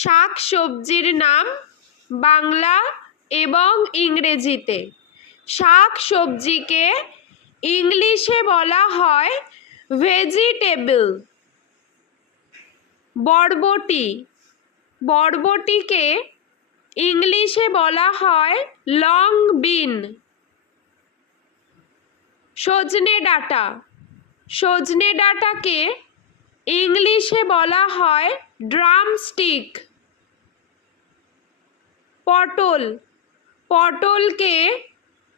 শাক সবজির নাম বাংলা এবং ইংরেজিতে। শাক সবজিকে ইংলিশে বলা হয় ভেজিটেবল। বরবটি, বরবটিকে ইংলিশে বলা হয় লং বিন। সজনে ডাঁটা, সজনে ডাঁটাকে ইংলিশে বলা হয় ড্রামস্টিক। পটল, পটলকে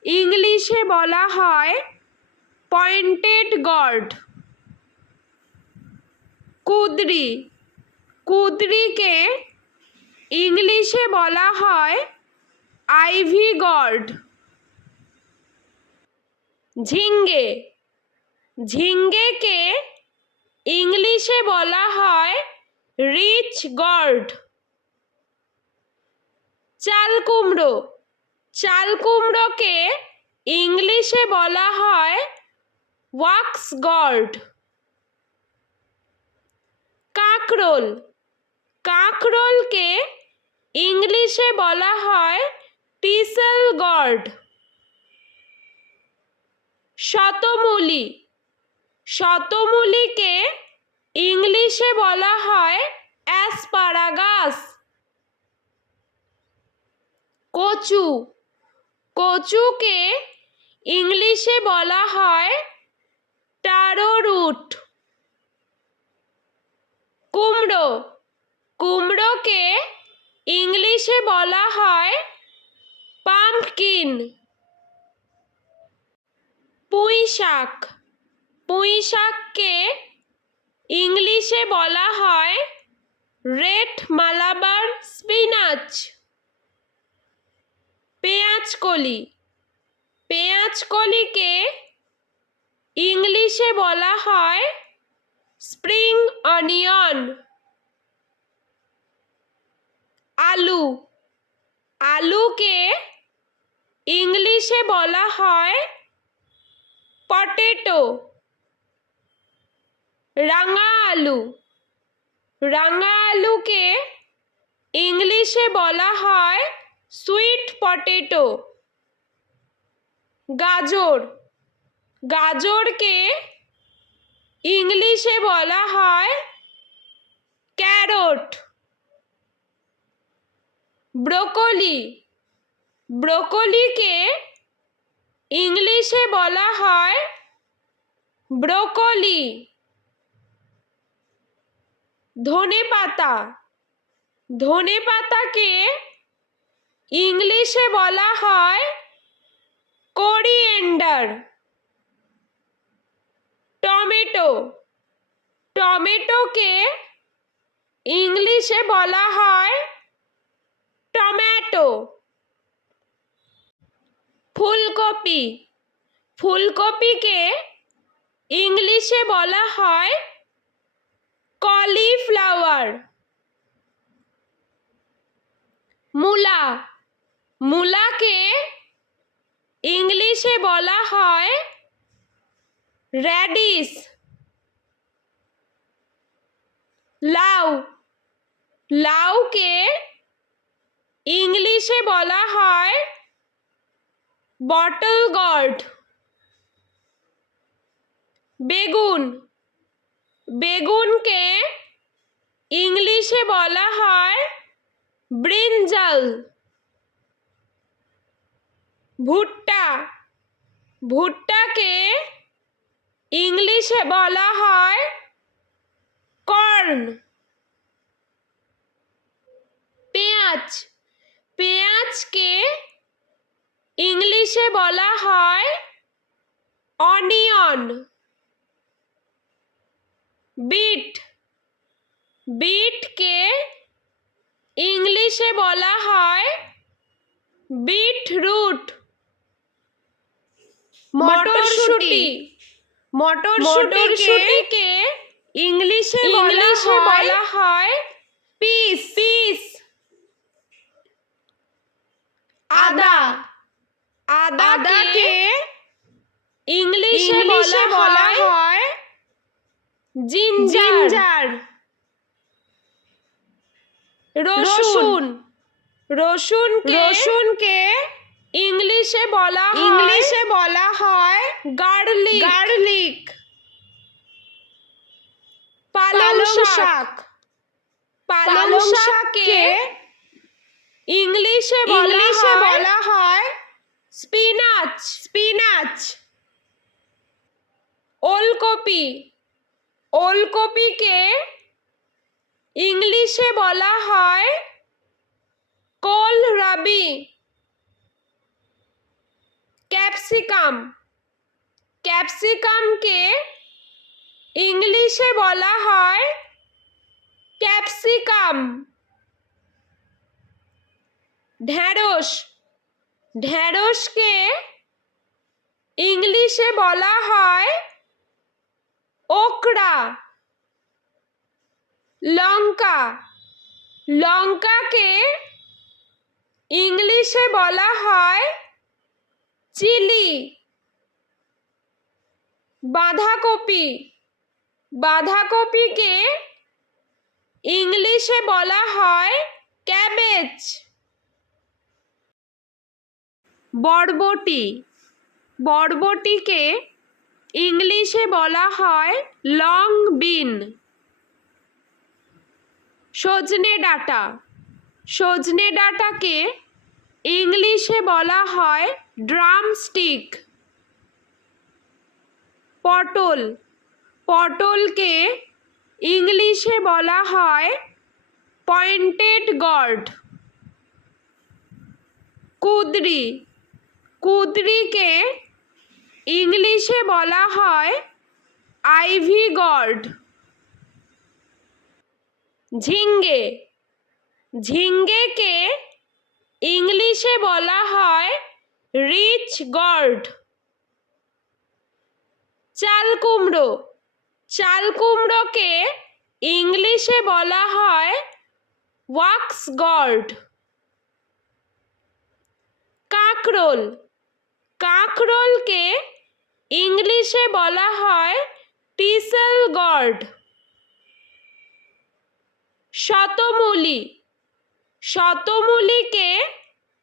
ইংলিশে বলা হয় পয়েন্টেড গর্ড। কুঁদরি, কুঁদরিকে ইংলিশে বলা হয় আইভি গর্ড। ঝিঙ্গে, ঝিঙ্গেকে ইংলিশে বলা হয় রিচ গর্ড। চাল কুমড়ো, চাল কুমড়োকে ইংলিশে বলা হয় ওয়াক্স গর্ড। কাঁকরোল, কাঁকরোলকে ইংলিশে বলা হয় টিসেল গর্ড। শতমূলি, শতমূলিকে ইংলিশে বলা হয় অ্যাসপারাগাস। কচু, কচুকে ইংলিশে বলা হয় টারো রুট। কুমড়ো, কুমড়োকে ইংলিশে বলা হয় পাম্পকিন। পুঁই শাক, পুঁই শাককে ইংলিশে বলা হয় রেড মালাবার স্পিনাচ। পেঁয়াজকলি, পেঁয়াজকলিকে ইংলিশে বলা হয় স্প্রিং অনিয়ন। আলু, আলুকে ইংলিশে বলা হয় পটেটো। রাঙা আলু, রাঙা আলুকে ইংলিশে বলা হয় সুইট পটেটো। গাজর, গাজরকে ইংলিশে বলা হয় ক্যারট। ব্রোকলি, ব্রোকলিকে ইংলিশে বলা হয় ব্রোকলি। ধনেপাতা, ধনেপাতাকে ইংলিশে বলা হয় কোরিয়েন্ডার। টমেটো, টমেটোকে ইংলিশে বলা হয় টমেটো। ফুলকপি, ফুলকপিকে ইংলিশে বলা হয় কলিফ্লাওয়ার। মূলা, মূলাকে ইংলিশে বলা হয় র্যাডিশ। লাউ, লাউকে ইংলিশে বলা হয় বটল গর্ড। বেগুন, বেগুনকে ইংলিশে বলা হয় ব্রিনজাল। ভুট্টা, ভুট্টাকে ইংলিশে বলা হয় কর্ন। পেঁয়াজ, পেঁয়াজকে ইংলিশে বলা হয় অনিয়ন। বিট, বিটকে ইংলিশে বলা হয় বিটরুট। মটরশুঁটি, মটরশুঁটিকে ইংলিশে বলা হয় পিস। পিস। আদা, আদাকে ইংলিশে বলা হয় জিঞ্জার। রসুন রসুনকে ইংলিশে বলা হয় গার্লিক। পালং শাককে ইংলিশে বলা হয় স্পিনাচ। ওলকপিকে ইংলিশে বলা হয় কোলরাবি। ক্যাপসিকামকে ইংলিশে বলা হয় ক্যাপসিকাম। ঢেঁড়সকে ইংলিশে বলা হয় ওকরা। লঙ্কাকে ইংলিশে বলা হয় চিলি। বাঁধাকপিকে ইংলিশে বলা হয় ক্যাবেজ। বরবটিকে ইংলিশে বলা হয় লং বিন। সজনে ডাঁটাকে ইংলিশে বলা হয় ড্রামস্টিক। পটলকে ইংলিশে বলা হয় পয়েন্টেড গর্ড। কুঁদরিকে ইংলিশে বলা হয় আইভি গর্ড। ঝিঙ্গেকে ইংলিশে বলা হয় রিচ গর্ড। চালকুমড়োকে ইংলিশে বলা হয় ওয়াক্স গর্ড। কাঁকরোলকে ইংলিশে বলা হয় টিসেল গর্ড। শতমূলিকে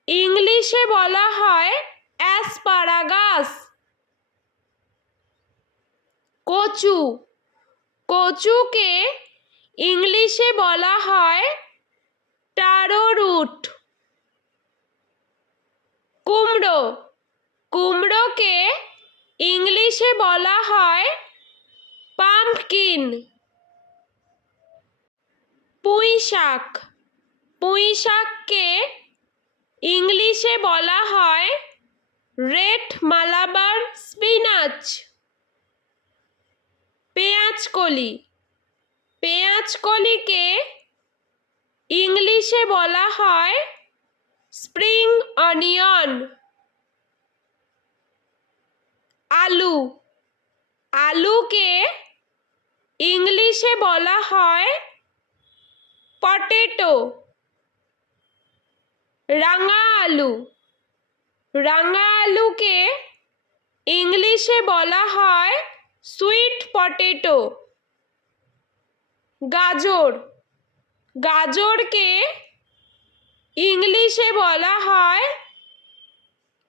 ইংলিশে বলা হয় অ্যাসপারাগাস। কচুকে ইংলিশে বলা হয় টারোরুট। কুমড়োকে ইংলিশে বলা হয় পাম্পকিন। পুঁইশাককে ইংলিশে বলা হয় রেড মালাবার স্পিনাচ। পেঁয়াজকলিকে ইংলিশে বলা হয় স্প্রিং অনিয়ন। আলুকে ইংলিশে বলা হয় পটেটো। রাঙা আলুকে ইংলিশে বলা হয় সুইট পটেটো। গাজরকে ইংলিশে বলা হয়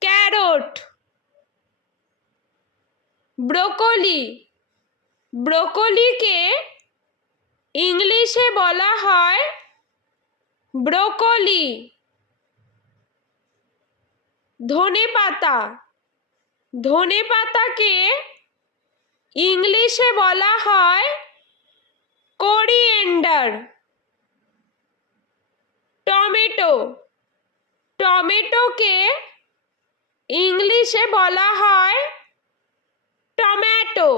ক্যারট। ব্রোকলিকে ইংলিশে বলা হয় ব্রোকলি। ধনেপাতাকে ইংলিশে বলা হয় কোরিয়েন্ডার। টমেটোকে ইংলিশে বলা হয় টমেটো।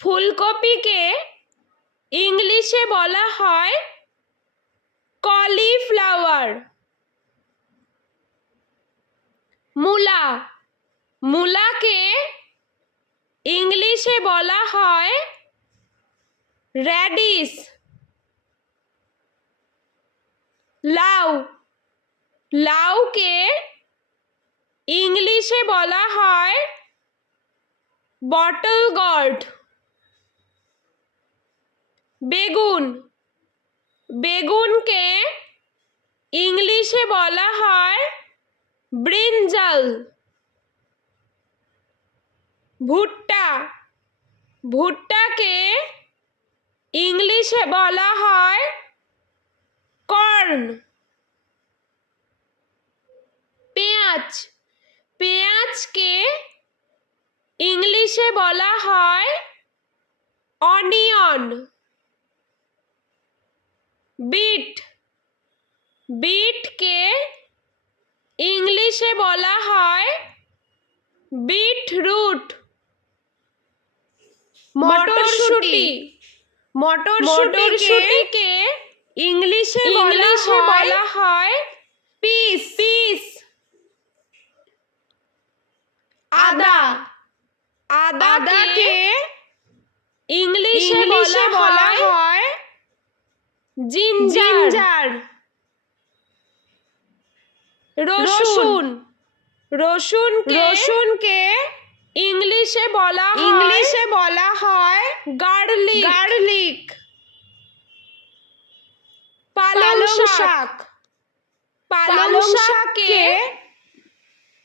ফুলকপিকে ইংলিশে বলা হয় কলিফ্লাওয়ার। মূলাকে ইংলিশে বলা হয় র্যাডিশ। লাউকে ইংলিশে বলা হয় বটল গর্ড। বেগুন, বেগুনকে ইংলিশে বলা হয় ব্রিনজাল। ভুট্টা, ভুট্টাকে ইংলিশে বলা হয় কর্ন। পেঁয়াজ, পেঁয়াজকে ইংলিশে বলা হয় অনিয়ন। বিট, বিটকে ইংলিশে বলা হয় বিটরুট। মটরশুঁটি, মটরশুঁটিকে ইংলিশে বলা হয় পিস। পিস। আদা, আদাকে ইংলিশে বলা হয় জিঞ্জার। রসুন, রসুনকে ইংলিশে বলা হয় গার্লিক। গার্লিক। পালং শাক, পালং শাককে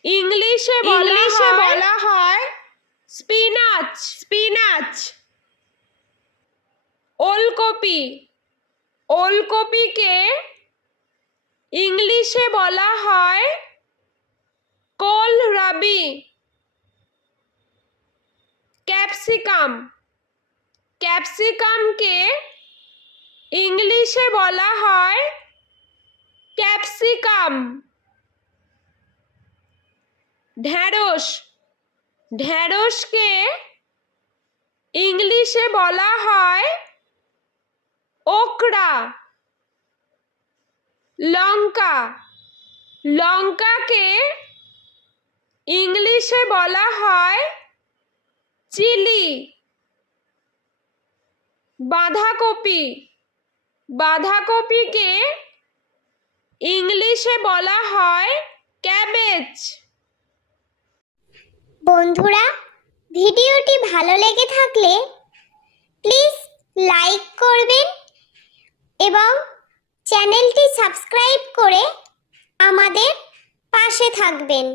ইংলিশে বলা হয় স্পিনাচ। স্পিনাচ। ওলকপি, ওলকপিকে ইংলিশে বলা হয় কোলরাবি। ক্যাপসিকাম, ক্যাপসিকামকে ইংলিশে বলা হয় ক্যাপসিকাম। ঢেঁড়স, ঢেঁড়সকে ইংলিশে বলা হয় ওকরা। লঙ্কা, লঙ্কাকে ইংলিশে বলা হয় চিলি। বাঁধাকপি, বাঁধাকপিকে ইংলিশে বলা হয় ক্যাবেজ। বন্ধুরা, ভিডিওটি ভালো লেগে থাকলে প্লিজ লাইক করবেন এবং চ্যানেলটি সাবস্ক্রাইব করে আমাদের পাশে থাকবেন।